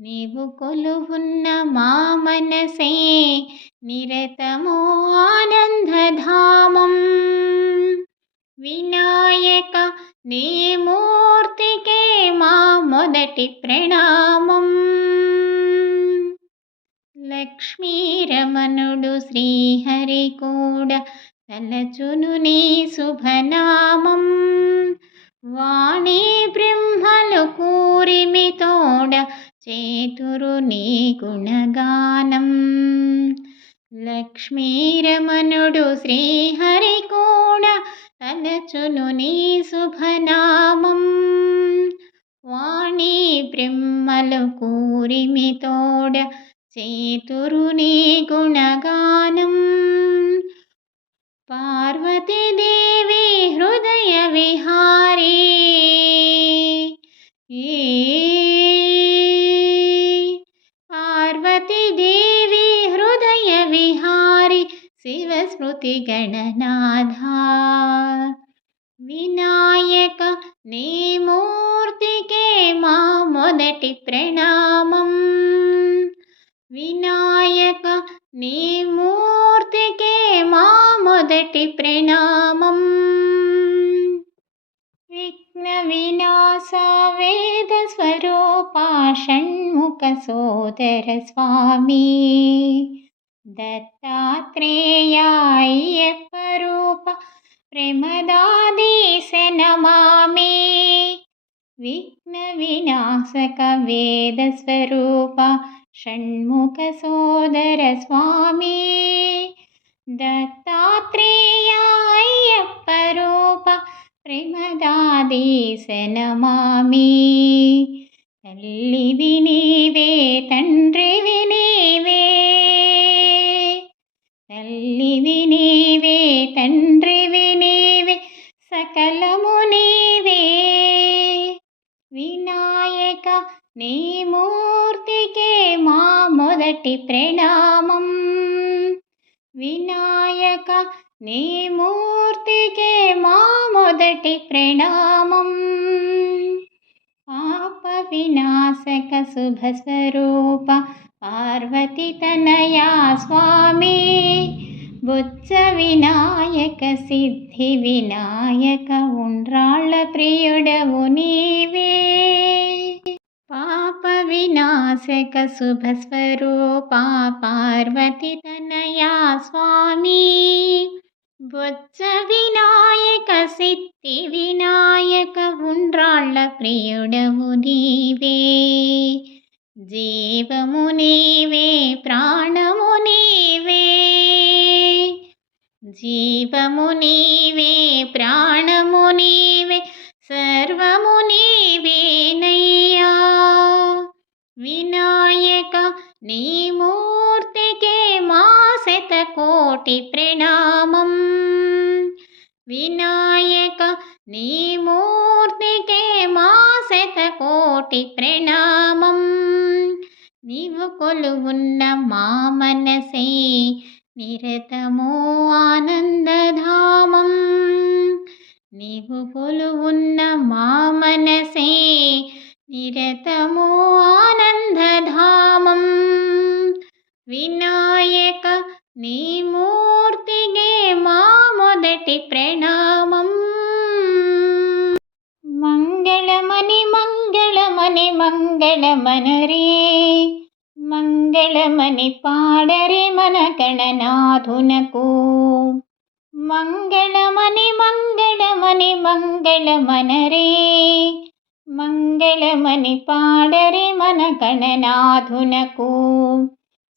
నీవు కొలువున్న మా మనసే నిరతము ఆనందధామం. వినాయక నీ మూర్తికే మా మొదటి ప్రణామం. లక్ష్మీరమణుడు శ్రీహరి కూడా తలచును నీ శుభనామం. వాణి బ్రహ్మలు కూరిమి తోడ చేతురు నీ గుణగానం. లక్ష్మీరమణుడు శ్రీహరి కూడా తలచును నీ శుభనామం. వాణి బ్రహ్మలు కూరిమితోడ చేతురు నీ గుణగానం. పార్వతీదేవి హృదయ విహారీ. పార్వతీదేవి శివస్మృతి గణనాథ వినాయక నీ మూర్తికే మా మొదటి ప్రణామం వినాయక నీ మూర్తికే మా మొదటి ప్రణామం విఘ్న వినాశ వేద స్వరూపా షణ్ముఖ సోదర స్వామి दत्तात्रेयाय अप्परूपा प्रेमदादिश नमामि विघ्नविनाशकवेदस्वरूपा षण्मुखसोदरस्वामी। दत्तात्रियाय अप्परूपा प्रेमदादिश नमामि వినాయక నీ మూర్తికే మా మొదటి ప్రణామం. పాప వినాశక శుభ స్వరూప పార్వతి తనయా స్వామి. బుచ్చ వినాయక సిద్ధి వినాయక ఉండ్రాళ్ళ ప్రియుడవు నీవే. పాప వినాశక శుభ స్వరూప పార్వతి తనయా స్వామి. బొచ్చ వినాయక సిద్ధి వినాయక ఉండ్రాళ్ళ ప్రియుడవు నీవే. సర్వము నీవేనయ్యా. వినాయక నీ మూర్తికే మా శతకోటి ప్రణామం. వినాయక నీ మూర్తికే మా శతకోటి ప్రణామం. నీవు కొలువున్న మా మనసే నిరతమో ఆనందధామం. నీవు కొలువున్న మా మనసే నిరతము ఆనందధామం. వినాయక నీ మూర్తిగే మా మొదటి ప్రణామం. మంగళమని మంగళమని మంగళమనరే మంగళమని పాడరే మన గణనాథునకు. మంగళమని మంగళమని మంగళమనరే మంగళమని పాడరే మన గణనాథునకు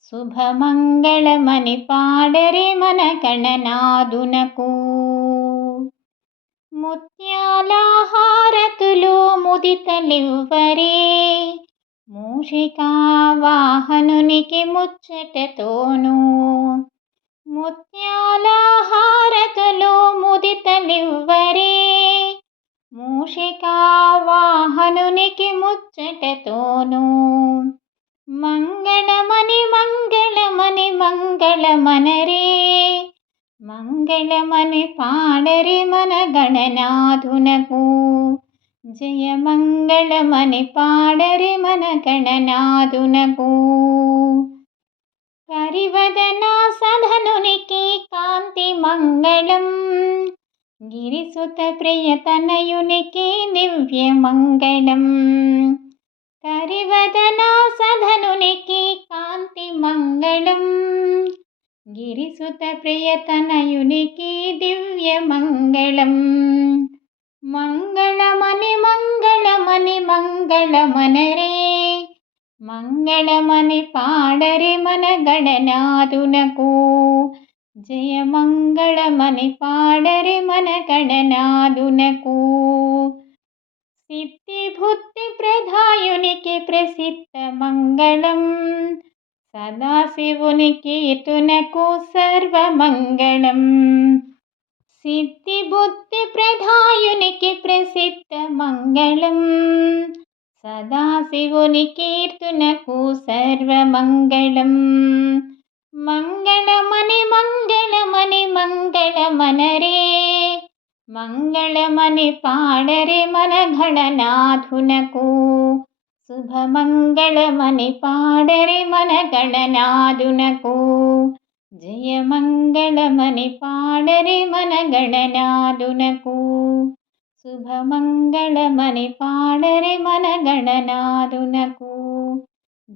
శుభమంగళమని పాడరే మన గణనాథునకు ముత్యాలహారతులు ముదితలివ్వరే మూషికా వాహనునికి ముచ్చటతోనూ. ముత్యాల తనయునికి ముచ్చటతోను. మంగళమని మంగళమని మంగళమనరే. మంగళమని పాడరి మన గణనాథునకు. జయ మంగళమని పాడరి మన గణనాథునకు. కరివదన సధనునికి కాంతి మంగళం. గిరిసుత ప్రియతనయునికి దివ్య మంగళం కరివదన సధనునికి కాంతి మంగళం. గిరిసుత ప్రియతనయునికి దివ్య మంగళం మంగళమని మంగళమని మంగళమనరే మన గణనాథునకు జయ మంగళమని పాడరే మన గణనాథునకు. సిద్ధి బుద్ధి ప్రధాయునికి ప్రసిద్ధ మంగళం సదాశివునికి ఇతునకు సర్వమంగళం. సిద్ధి బుద్ధి ప్రధాయునికి ప్రసిద్ధ మంగళం సదాశివుని కీర్తునకు సర్వమంగళం. మంగళమని మంగళమని మంగళమనరే మంగళమని పాడరే మన గణనాథునకు శుభమంగళమని పాడరే మన గణనాథునకు జయ మంగళమని పాడరే మన గణనాథునకు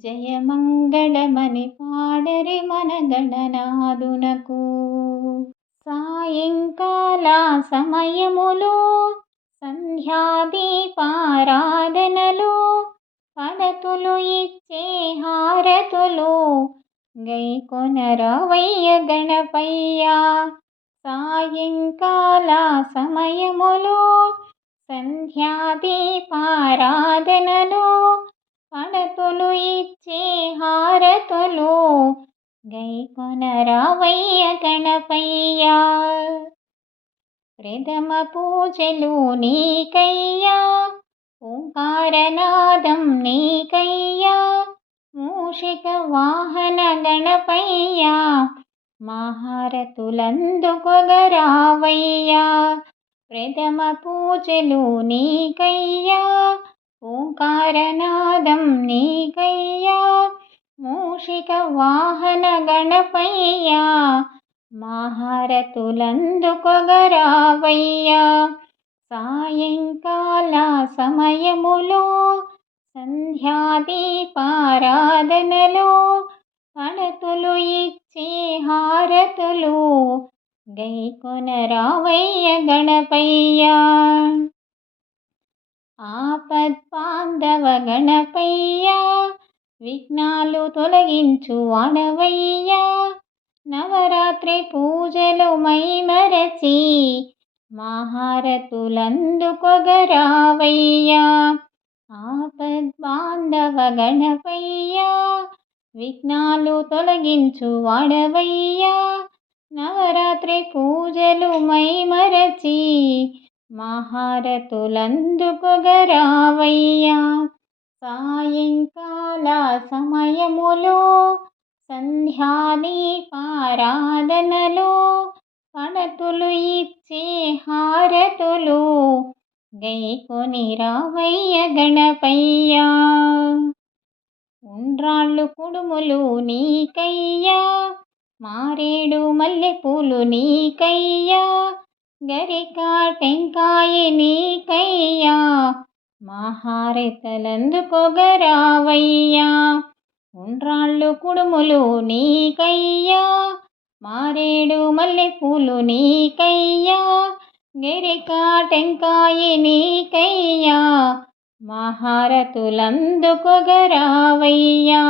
జయమంగళమని పాడరి మన గణనాథునకు జయ మంగళమని పాడరే సాయంకాల సమయములో సంధ్యాదీపారాధనలో పడతులు ఇచ్చే హారతులు గై కొనరవయ్య గణపయ్య. సాయంకాల సమయములో సంధ్యాదీపారాధనలో పడతులు ఇచ్చే హారతులు గై కొనరావయ్య గణపయ్య. ప్రథమ పూజలు నీకయ్యా ఓంకారనాదం నీకయ్యా మూషిక వాహన గణపయ్యా మహారతులందుకొగరావయ్యా ప్రథమ పూజలు నీకయ్యా ఓంకారనాదం నీకయ్యా మూషిక వాహన గణపయ్యా మహారతులందుకొగరావయ్యా. సాయంకాల సమయములో సంధ్యాదీపారాధనలో పడతులు ఇచ్చే హారతులు గైకొనరావయ్య గణపయ్యా. ఆపద్బాంధవ గణపయ్యా విఘ్నాలు తొలగించు వాడవయ్యా నవరాత్రి పూజలు మైమరచి మహారతులందుకొగరావయ్యా. ఆపద్బాంధవ గణపయ్యా విఘ్నాలు తొలగించు వాడవయ్యా నవరాత్రి పూజలు మైమరచి మహారతులందుకొగరావయ్యా సాయంకాల సమయములో సంధ్యాదీపారాధనలో పడతులు ఇచ్చే హారతులు గై కొని రావయ్య గణపయ్యా. ఉండ్రాళ్ళు కుడుములు నీకయ్యా మారేడు మల్లెపూలు నీకయ్యా గరికా టెంకాయ నీకయ్యా మహారెతలందుకొగరావయ్యా ఉండ్రాళ్ళు కుడుములు నీకయ్యా మారేడు మల్లెపూలు నీకయ్యా గరికా టెంకాయ నీకయ్యా మహారతులందుకొగరావయ్యా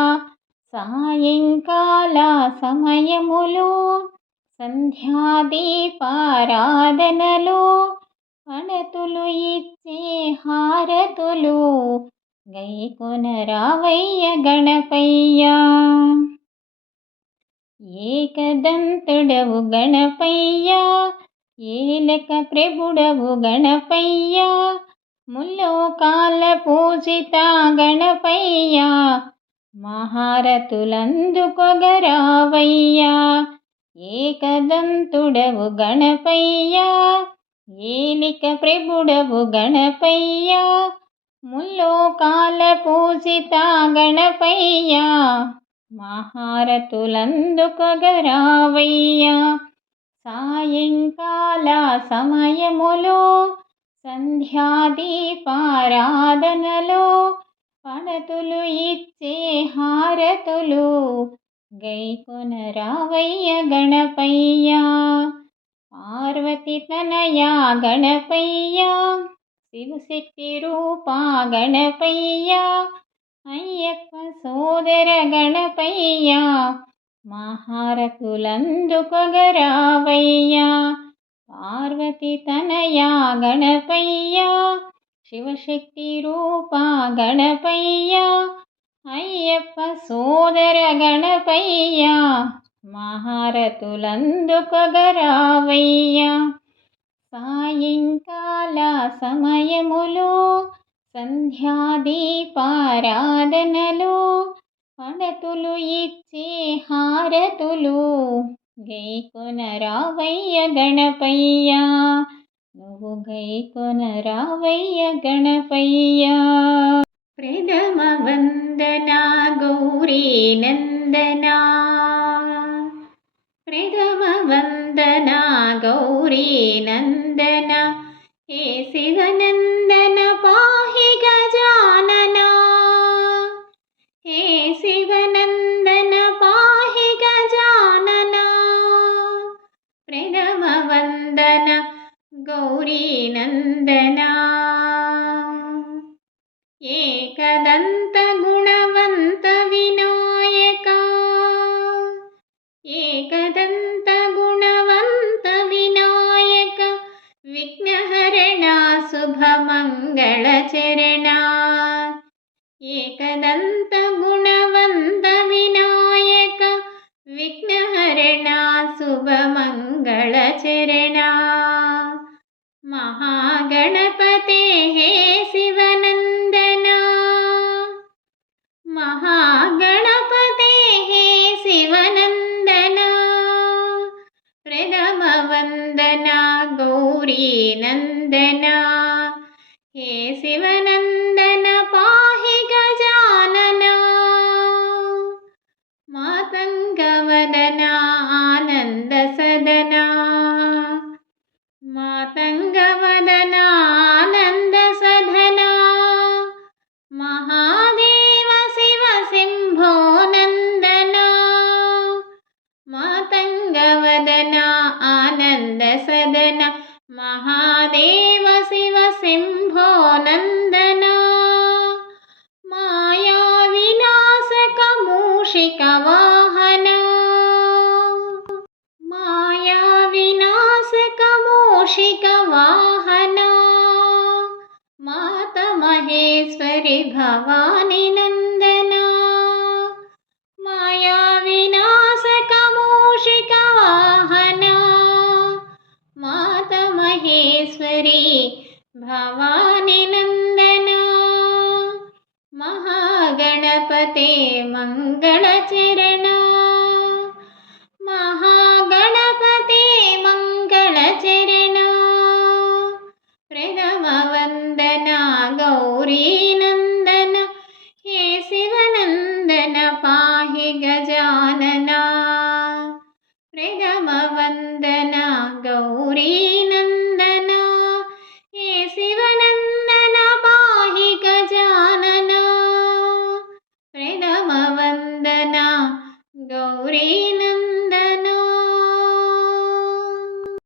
సాయంకాల సమయములు సంధ్యాదీపారాధనలో పడతులు ఇచ్చే హారతులు గైకొన రావయ్య గణపయ్య. ఏకదంతుడవు గణపయ్య ఏలక ప్రభుడవు గణపయ్య ముల్లోకాల పూజిత గణపయ్య మహారతులందుకొగరావయ్యా ఏకదంతుడవు గణపయ్యా ఏలిక ప్రభుడవు గణపయ్యా ముల్లోకాల పూజిత గణపయ్యా మహారతులందుకగరావయ్యా. సాయంకాల సమయములో సంధ్యాదీపారాధనలో పడతులు ఇచ్చే హారతులు గైకొన రావయ్య గణపయ్య. పార్వతి తనయ గణపయ్య. శివశక్తి రూపా గణపయ్య. అయ్యప్ప సోదర గణపయ్య. మహారతులందుకొగరావయ్యా పార్వతి తనయా గణపయ్య. శివశక్తి రూపా గణపయ్య. అయ్యప్ప సోదర గణపయ్య మహారతులందుకొగరావయ్యా. సాయంకాల సమయములో సంధ్యాదీపారాధనలు పడతులు ఇచ్చే హారతులు. గైకొన గణపయ్యా గణపయ్య నువ్వు గైకొన గణపయ్యా గణపయ్య. प्रथमवन्दना गौरे नन्दना प्रथमवन्दना गौरे नन्दना हे शिवन एकदन्तगुणवन्तविनायकविघ्नहरणा शुभमङ्गलचरणा महागणपतेः शिवनन्दना। महागणपतेः शिवनन्दना। प्रथमवन्दना गौरीनन्दना। भवानि नन्दना। मायाविनाशकमूषिकवाहना मातमहेश्वरी माता भवानि नन्दना। महागणपते मङ्गलचरणा। महागणपते मङ्गलचरणा। प्रथम